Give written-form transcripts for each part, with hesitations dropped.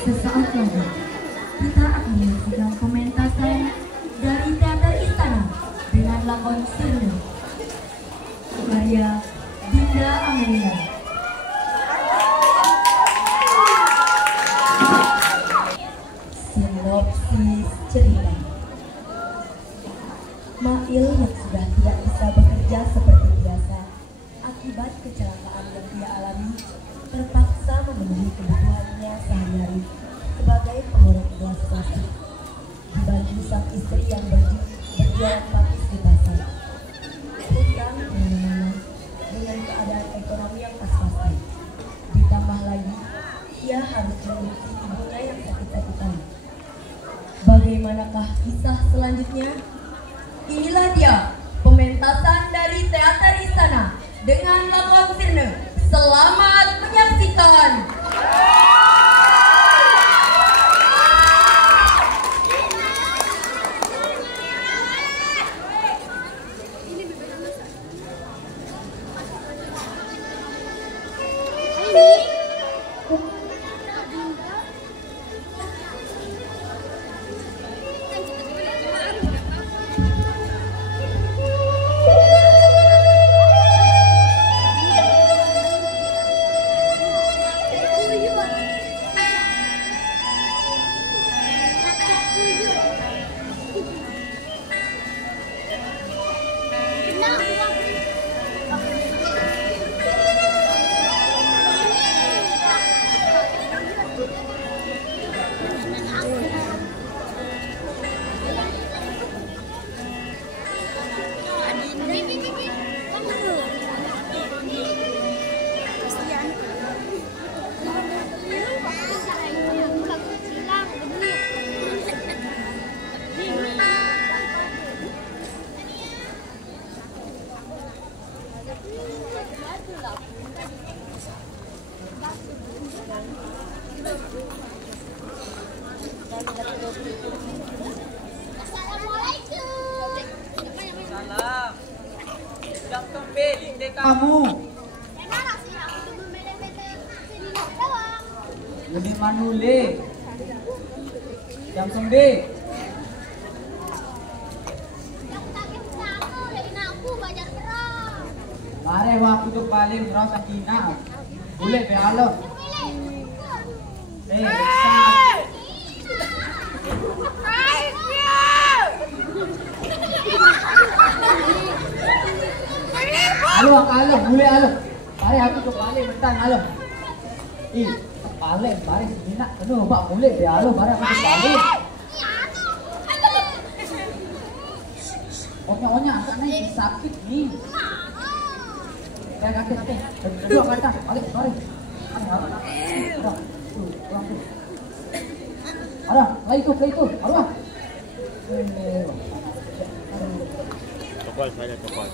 Sesaat lagi kita akan menyaksikan pementasan dari Teater Istana dengan lakon Sirna karya Dinda Amelia. Sinopsis cerita. Mail yang sudah tidak bisa bekerja seperti biasa akibat kecelakaan yang dia alami terpaksa memenuhi kebutuhannya sehari-hari sebagai pengurus gelas plastik dibantu sang istri yang berjualan pakis di pasar. Hutang kemana-mana dengan keadaan ekonomi yang pas-pasan. Ditambah lagi, ia harus mengurusi ibunya yang sakit-sakitan. Bagaimanakah kisah selanjutnya? Inilah dia pementasan dari Teater Istana dengan lakon Sirna. Selamat menyaksikan. Kamu lebih manule jam 9 mare waktu tu paling rasa kina boleh be alo Halo, boleh halo. Mari aku ke balik bentar halo. Balik, mari sini nak. Penuh pak boleh be halo, mari aku ke balik. Onya, sana sakit nih. Kakek. Duduk kata, balik, mari. Ada, lagi itu. Ada. Cepat. Cepat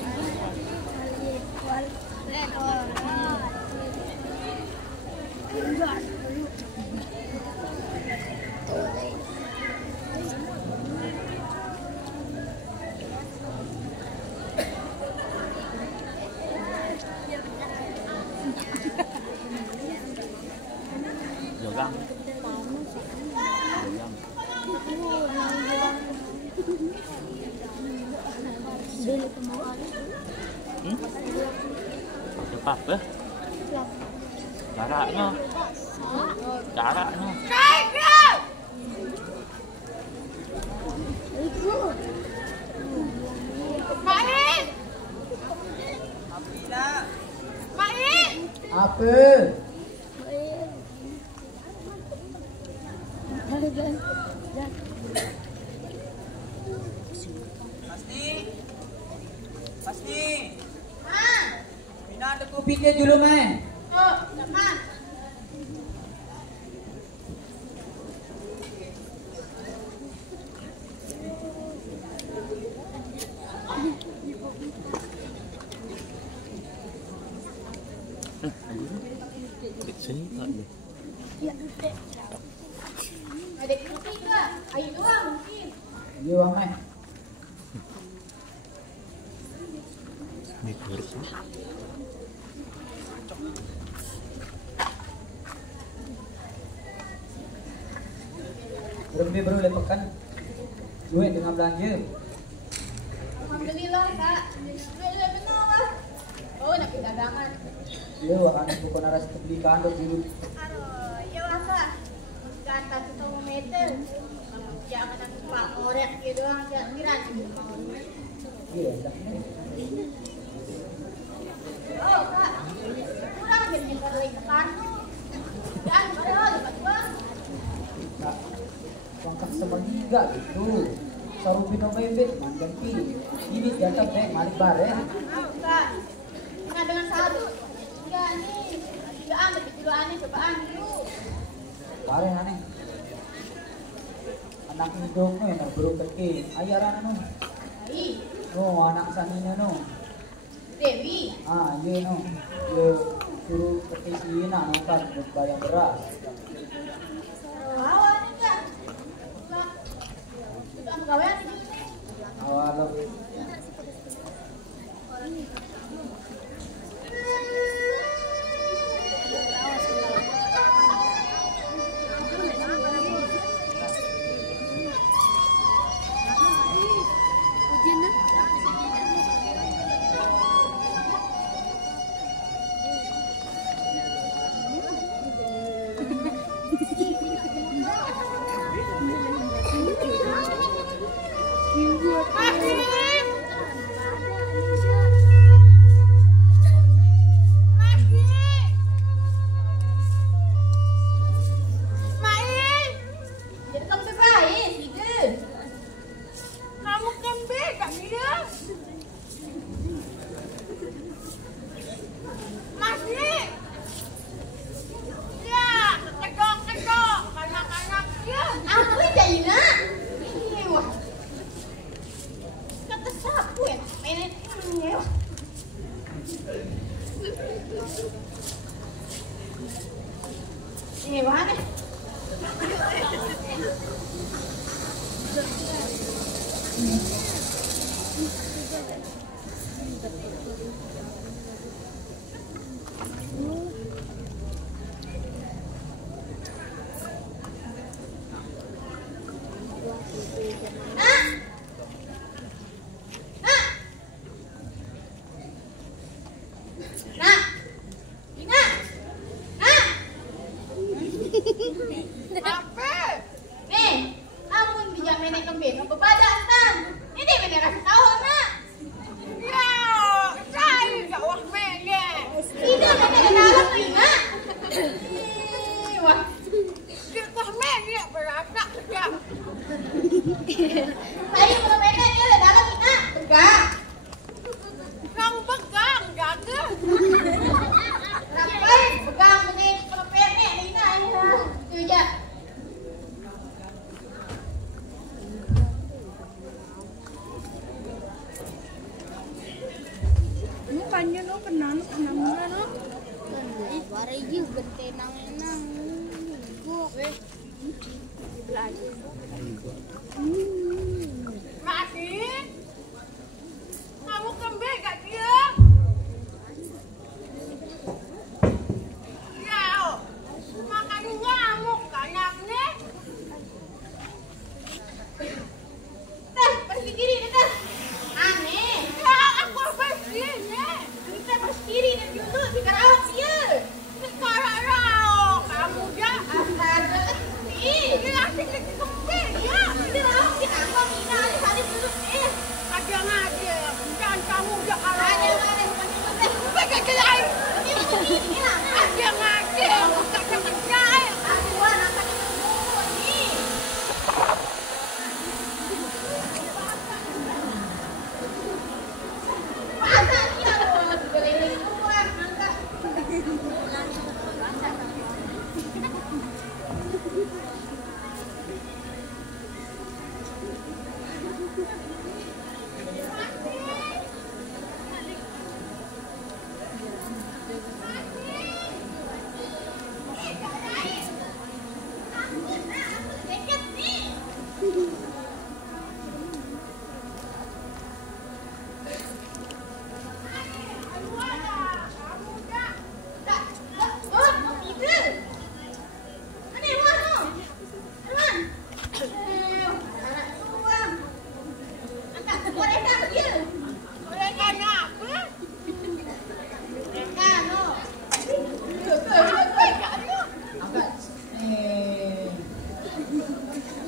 caranya apa pasti Mina ada kopi dia dulu main. Oh, lemah. Sini tak ni. Ya, ada kopi ke? Air doang mungkin. Dia orang main. Ni kurus. Berembe bro lepekan duit dengan belanja. Alhamdulillah kak. Udah benar lah. Oh nak dagangan. Iya akan bukan arah beli kandung dulu. Aduh, ya lah kak. Kata 1 meter. Jangan aku pak orek gitu doang jangan kira. Iya. Oh kak. Kurang jadi lagi tekan. Jangan padahal lepas bang. Kak, bangkak sama giga gitu. Sarupi no bebet mandan pi. Ini jatah baik malik bareng. Kak. Nah dengan satu. Enggak nih. Enggak ambil dulu aneh cobaan dulu. Bareng aneh. Anak hidung no yang baru keke. Ayaran no. Hai. No anak sanina no. Dewi. Ah iya no. Iya suruh keke sina no kan buat bayar beras. Awal nih kak. Sudah pegawaian di sini. Awal Mana? Kamu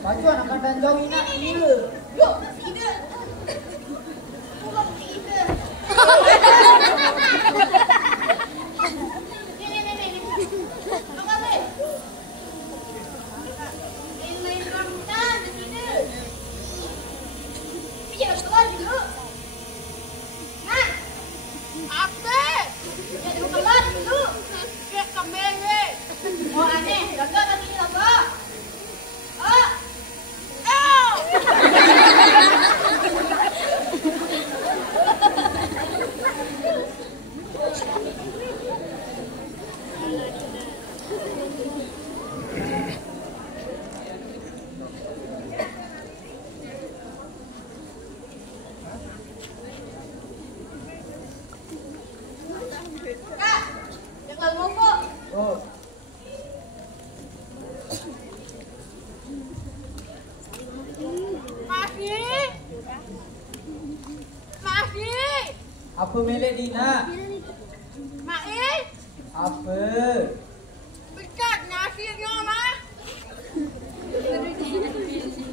Baju anak kandang jauh ini dia. Yuk. Tidak. Bukan tidak. Nih. Apa be? Main rambutan, tidak. Iya, keluar dulu. Nah, apa? Jadi keluar dulu. Kayak kembali. Oh aneh, jaga tadi jaga. Oh. Kak, jangan lupa. Oh. Masih. Apa melek Dina? Mai, Apa? pecat nasinya mah.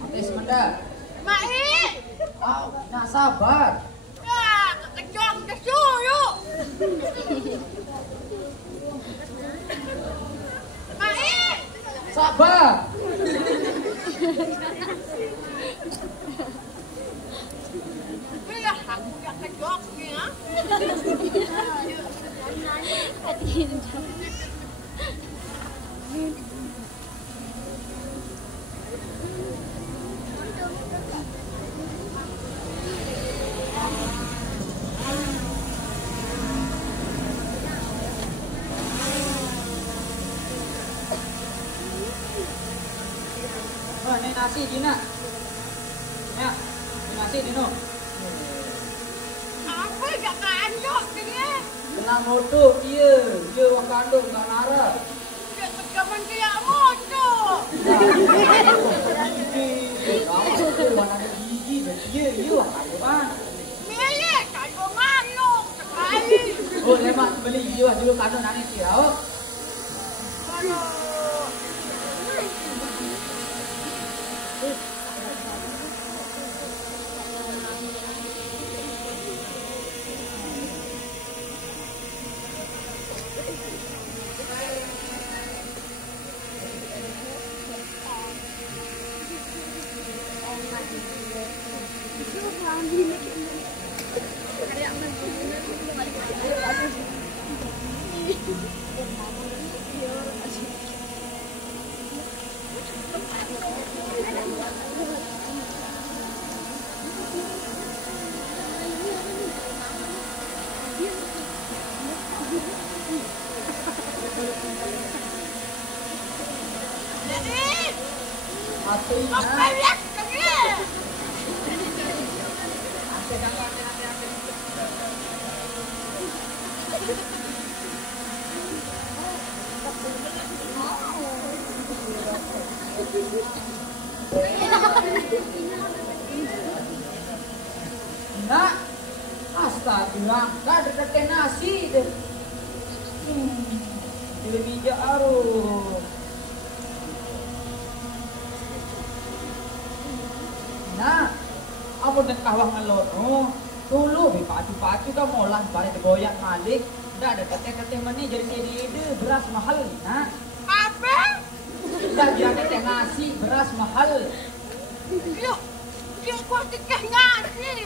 Apa sebentar? Mai, Oh, nak sabar. ya kejam kesu yuk. Mai, Sabar. biar aku yang kejam ni ah. Oh, ini nasi Dina. Ya, ini nasi Dino. Apa jak kanjok dia? Tenang motor dia. Dia orang kandung tak nara. Dia kejaman dia motor. Kamu tu warna gigi dan dia orang kandung kan. Milik kayu manuk sekali. Oh, lemak beli dia dulu kandung nani tiap. Aduh. Jadi, Apa ini? apa lihat dia? Nak, astaga, dah dekat nasi deh. Dia bijak aruh. Nah, apa dan kawah ngelot? Oh, dulu pacu-pacu kan molah balik goyak malik. Dah ada kete-kete mana jadi ide beras mahal. Nah, Apa? dah dia kete nasi beras mahal. Yuk, yuk kau tekah ngasih.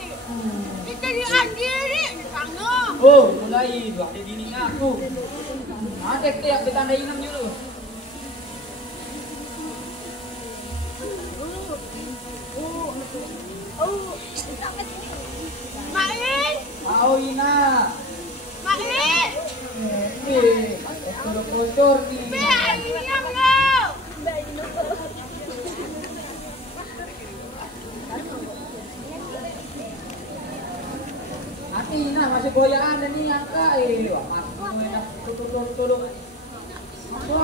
Kita diandiri di sana. Oh, mulai dua ada dini aku. Ada kete yang betanda inam dulu. Main, Mau Ina. main. Kotor nih. Biar diam kau. Nanti Ina masih goyaan dan nih angka. Wah, masuk enak. Tutup. Apa?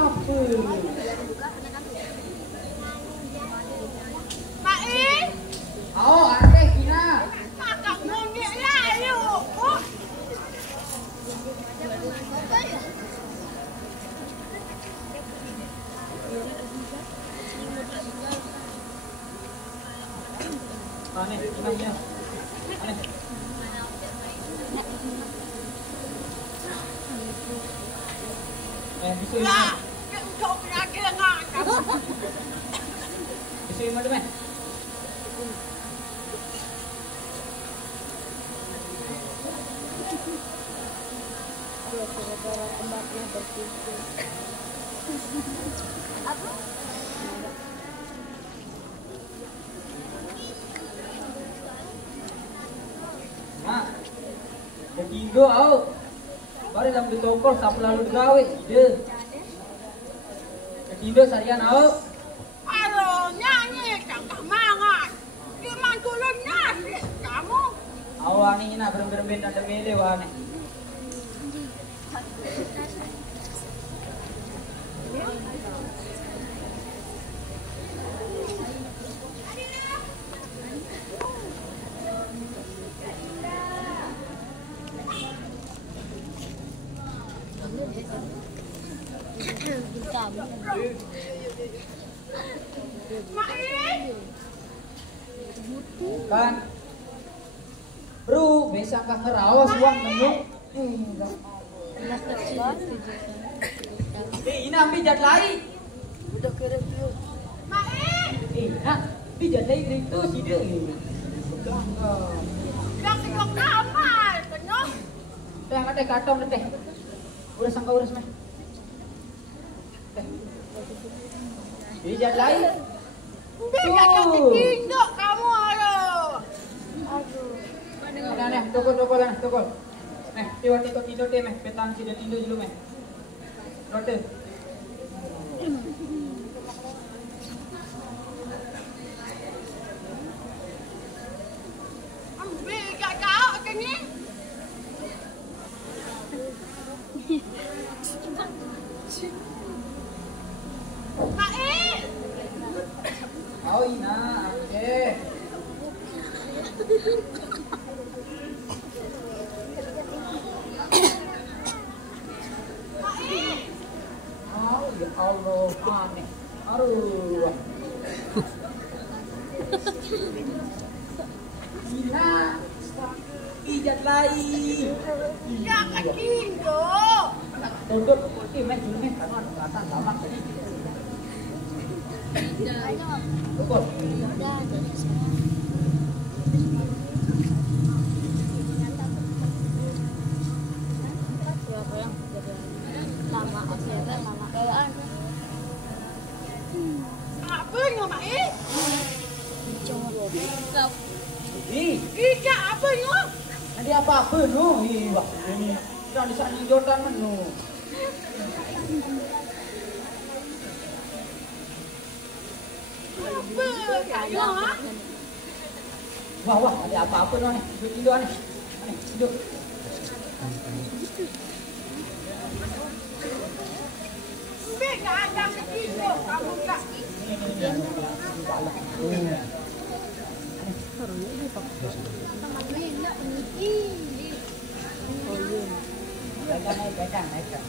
Main, Oh, arek Ina. kakak monyet lah yuk. Oh. Aneh, inangnya. Aneh. Bisa ini. Kau berada dengan kamu. Bisa ini mana? Gara-gara tempatnya berkumpul. Apa? Mak, jadi Indo au. Baru dalam di toko tak lalu gawe ide. Jadi Indo sarian au. Aduh, nyanyi cakap mangan. Gimana kulun nasi kamu? Awak ni nak berem-berem dan demele wah ni. Kan, bro, besok kah ngerawas uang nemu? Ina pijat lagi. Udah kira dia. Ina pijat lagi itu sih dia. Yang kedua kamar, penuh. Teh ada karton teh. Udah sangka udah semai. Pijat lagi. Dia jadi tinduk kamu aduh. Nah, toko lah, toko. Nih, tidur deh, meh. Petang sih dia tidur dulu, meh. Rote. Ambil kat kau ke ni. Mail. Oh, Ina, okey. Oh, ya Allah, aneh. Aduh. Ina, pijat lagi. Jangan tinduk. Tunduk, ini meh, karena kelihatan lama tadi. Tunggu. Siapa yang lama akhirnya lama kayak Apa ni Mail? Tidak apa ni? Nanti apa-apa no? Wah, ini jangan disani Jordan no. Apa kayu ha? Wah, ada apa-apa no ni? Tidur ni. Tidur. Ambil kat atas tinduk kamu tak. Naikkan.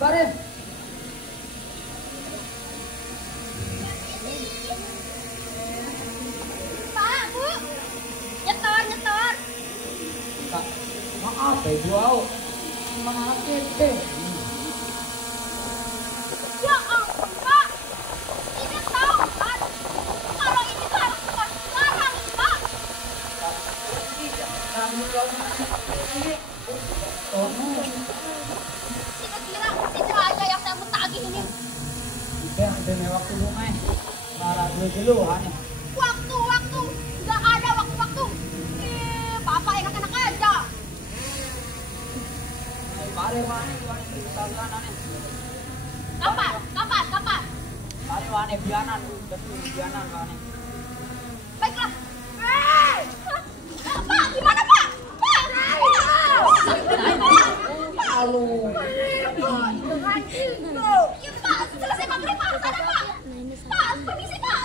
Bareng. Pak, Bu. Nyetor. Kak, maaf ibu au. Mana teh? Ya ampun, Pak. Ini tahu kan? Kalau ini tuh harus sekarang, Pak. Kami ini. Oh, Sini aja yang saya mau tagih ini. udah demi waktu lumai. Marah dulu aneh. Waktu. Nggak ada waktu. Bapak enak-enak aja. Mari wani kesalahan aneh. Kapan? Mari wani bianan, betul bianan wani. Baiklah. Pak, gimana Pak? Pak! Halo. Ya Pak, selesai maghrib Pak, sana Pak. Pak, permisi Pak.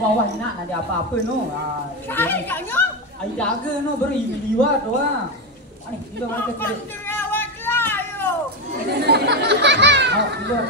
Wah, nak ada apa-apa no. Saya jadinya. Ai jaga no baru liwat doang. Aneh, tidur mana Apa tidur. terawat layu? Oh, tidur.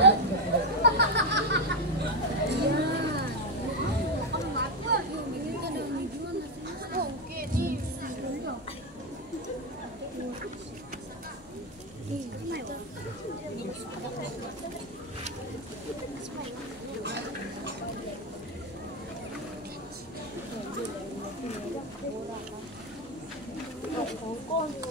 Asni,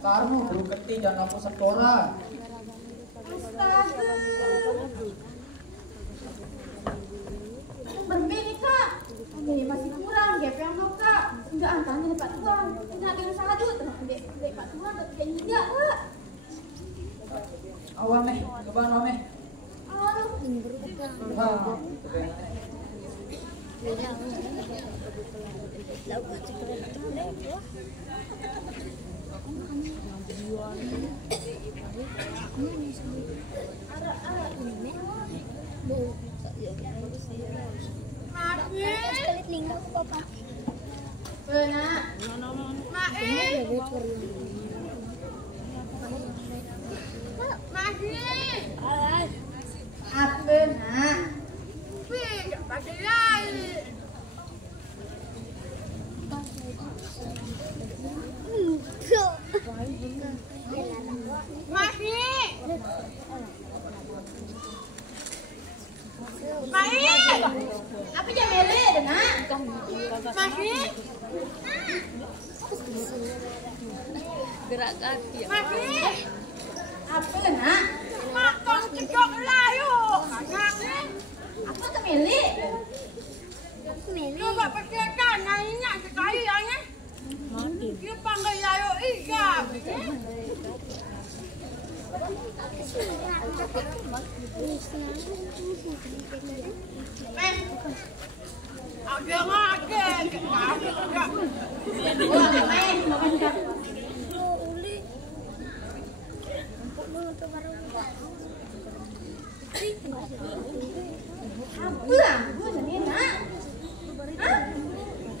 karmu guru keti dan lampu sekora. Berbeda kak, ini masih kurang, gap yang mau kak. Enggak antanya Pak Tuan, enggak ada usaha dulu tenang dek Pak Tuan, tapi enggak kak. Awameh, kebang awameh. Aduh, apa yang mele deh nak? Masih? Gerak kaki. Masih? Apa nak? Makan cocok layu. Apa tu mele? Coba persiakan, nanya sekali ya. Dia panggil layu iga.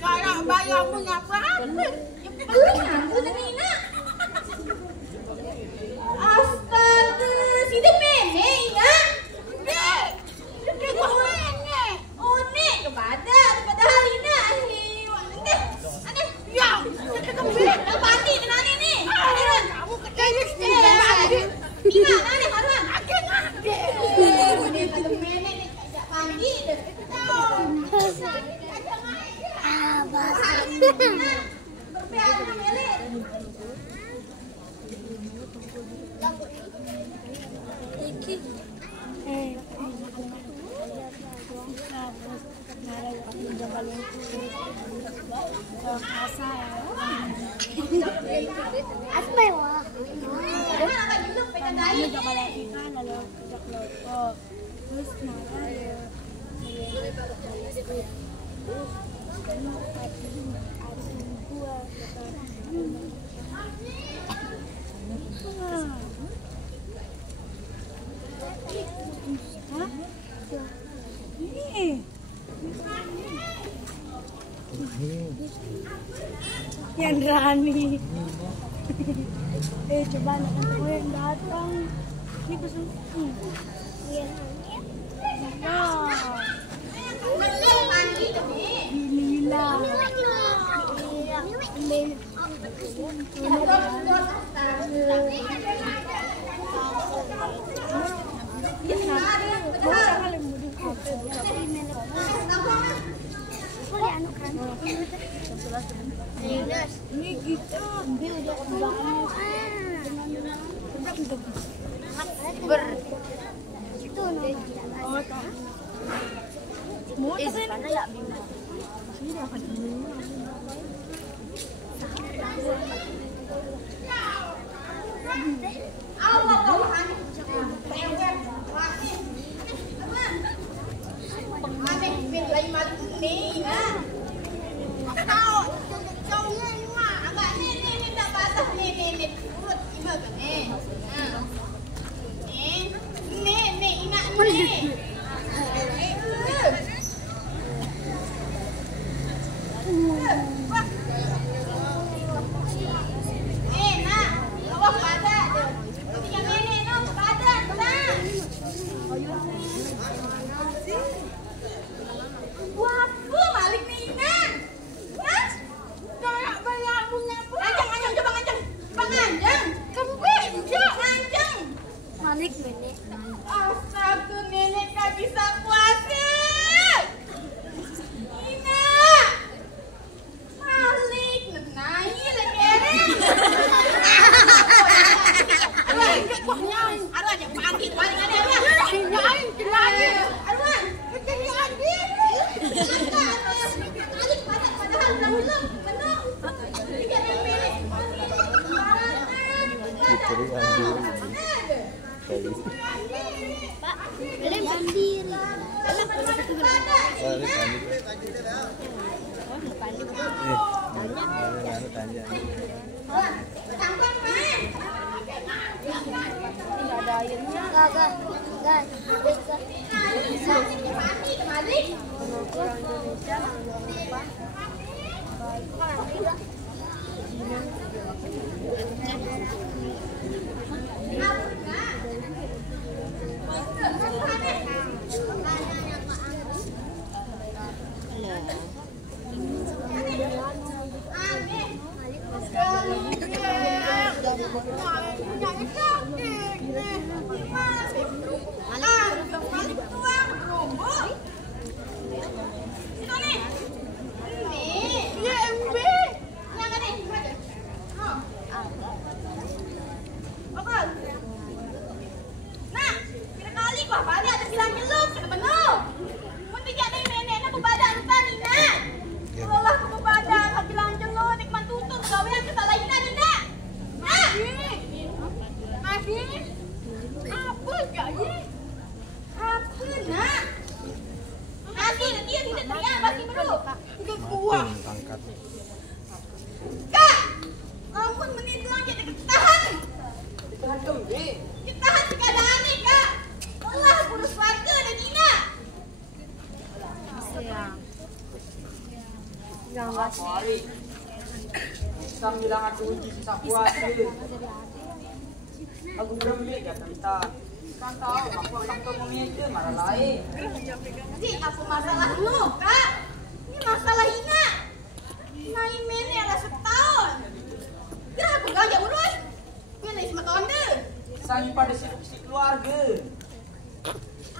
Kalau bayar mengapa? Astaga, sini mene ya? Kepada hari ini, aneh, ya, kita kembali pati dengan ini. Kamu kecil sekali. Ingat, aneh, Harwan. Ini kata mene, tak pandi, Yang Rani. Coba anak aku yang datang. Ini pesan. Lila. Ini gitu. Malik nenek. Astaga, nenek gak bisa puasa. Ina, Malik, nenai lagi. Arwah yang pagi, balik ada Arwah. Sinain, lagi. Arwah, kejadian diri. Malik masak padahal belum penuh. Tiga milih. Putri Andir. Pak, boleh bandir. Tanya. Tidak ada airnya. Gak. Bisa. Malik. Orang Indonesia, Mari. Sang bilang aku uji sisa puasa. Aku berembi kata kita. Kan tahu aku akan itu marah lain. Jadi apa masalah lu, Kak? Ini masalah Ina. Naik mene ada setahun. Kira aku gak urus. Ini sama tahun deh. Sang pada sibuk keluarga.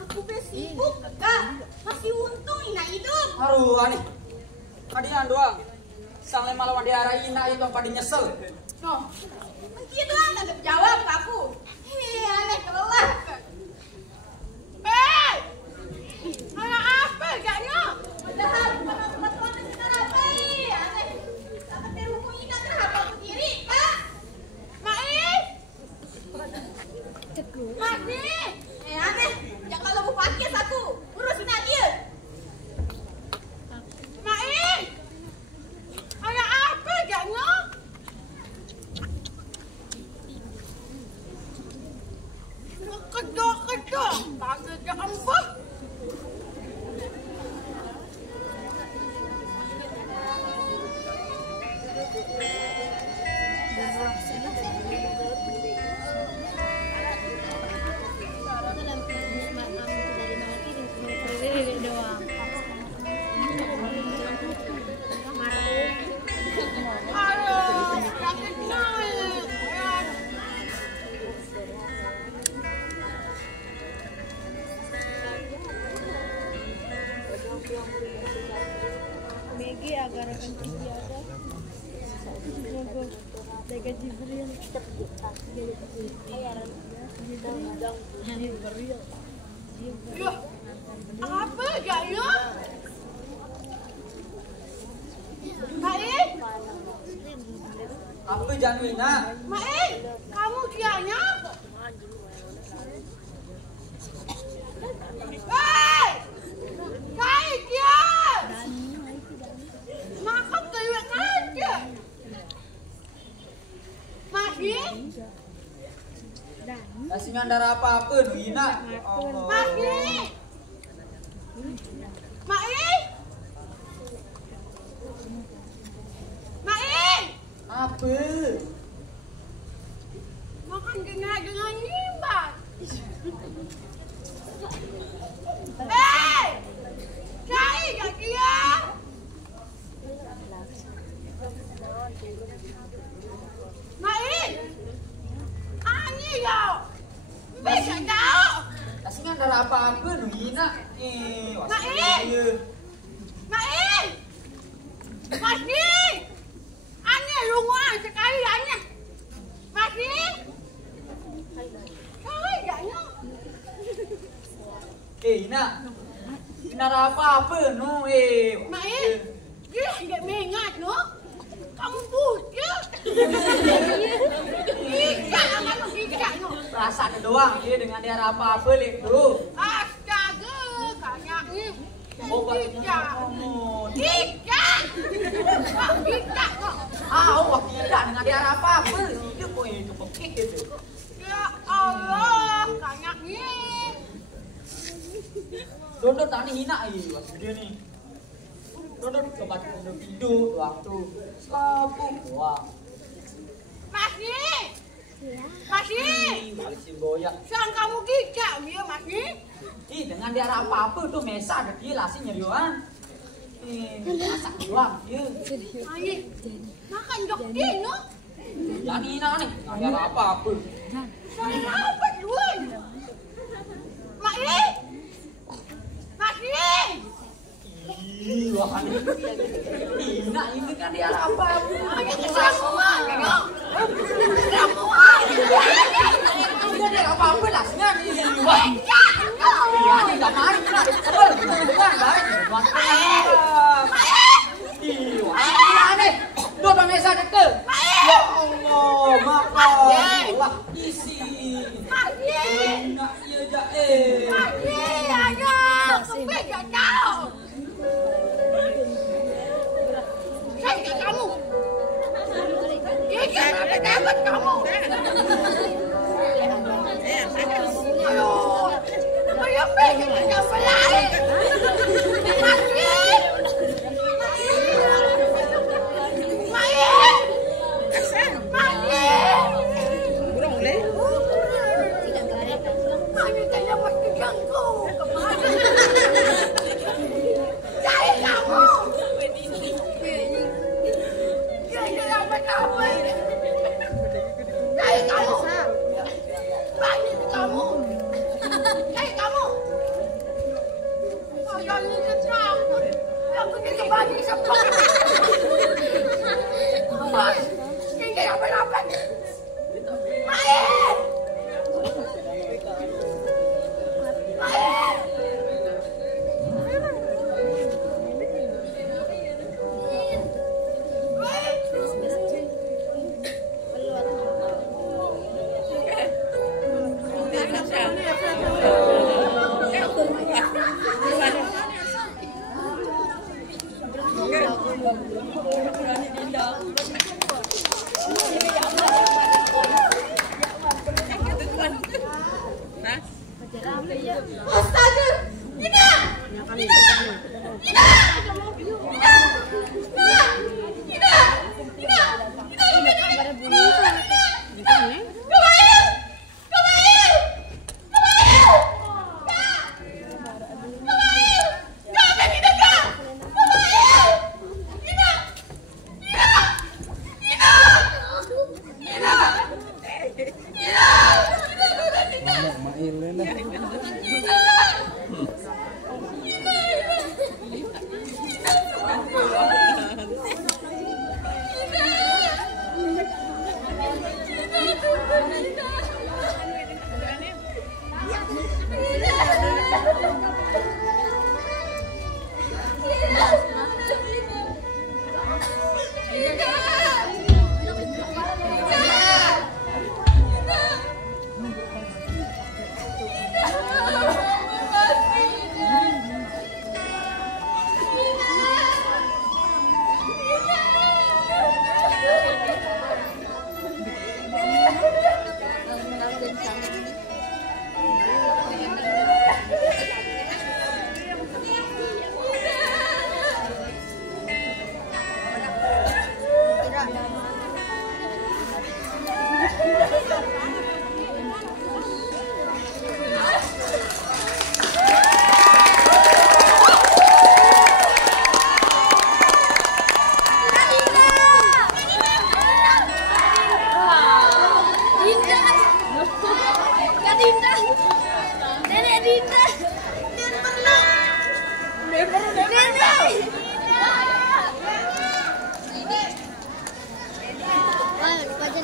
Aku sibuk, Kak. Masih untung Ina hidup. Haru aneh. Kadian doang. Sang lema lawan diarah Ina itu pada nyesel. No. Dia doang tak ada jawab ke aku. Hei, aneh kelelah. Hei! Anak apa gaknya? Padahal bukan aku batuan dan sekarang apa? Aneh. Sampai terhubung Ina terhadap aku diri, Kak. Mai! Mati! Aneh. Jangan kalau mau pakai aku. Urus Ina dia. Kedok, bagus jangan buat. Megi agar akan ada. Jaga Jibril. Apa gaya? Baik. Apa Janwina? Baik. Kamu dianya? Hei! Kai dia! Makan kayak aja. Masih? Kasih ngandar apa-apa Ina. Allah. Masih? Mai? Mai? Apa? Makan dengan nyimbat. Hei! Kai gak dia? Mai? Ani kau. Bisa apa-apa nu hina. Main. Masih. Aneh rumah sekali aneh. Masih. Kayaknya. Hina. Hina apa-apa nu Main. Dia enggak mengat no. Kamu buta. Gigak no. Perasaan doang dia dengan dia apa-apa lek tu. Astaga, kayaknya Obat gigak. kamu. Gigak kok. Awak tidak dengan dia apa-apa. Hidup kok itu pekik itu. Ya Allah, kayaknya Dodot tani hina dia nih. Dodot coba udah tidur waktu sabuk wah. Masih. Balik si boyak. Sang kamu gigak dia masih. Dengan dia apa-apa tuh mesa ada dia lasi nyeriuan. Masak doang dia. Ayo. Makan dok dino. Jadi hina nih, nggak ada apa-apa. Saya apa dulu? Masih. Wah, hina ini kan dia apa-apa. Ayo semua, Dia apa-apa lasnya ini. Wah, ini nggak mari kan? Sebel, dengar baik. Wah, nih. Dua mesa deket. Ya Allah, makan. Wah, isi. Enak ya jae. Ayo, kepek gak tahu. Saya ke kamu. Dia ada dapat kamu. Ayo, ayo pergi ke tempat lain.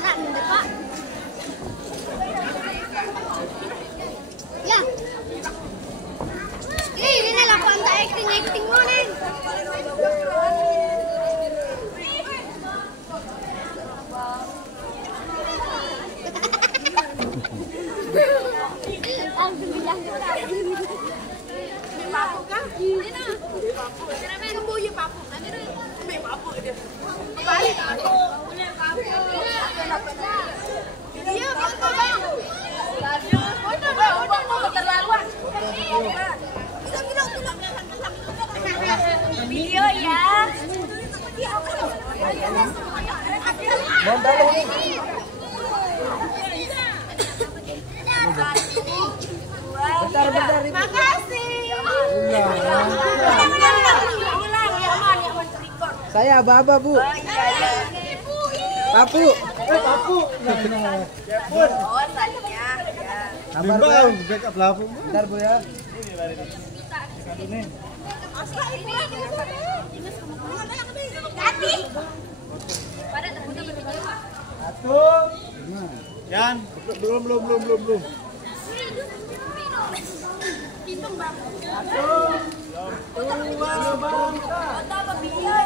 Anda, Pak. Ya. Ini lah kontak acting mo nih. Ang bilang Papo ka? Hindi na. Kambuyo papo. Ano rin? May papo. Balik ako. Iya, papo ba? Udah mo keterlaluan. Video ya. Bentar. Makasih. Ulang ya, Man. Yang men-record. Saya Baba, Bu. Papu. Papu. Oh, tadinya. Ya. Sabar, Bu. Backup lapu. Bentar, Bu ya. Tadi. Satu. Yan, belum. Dua, Bang. Video.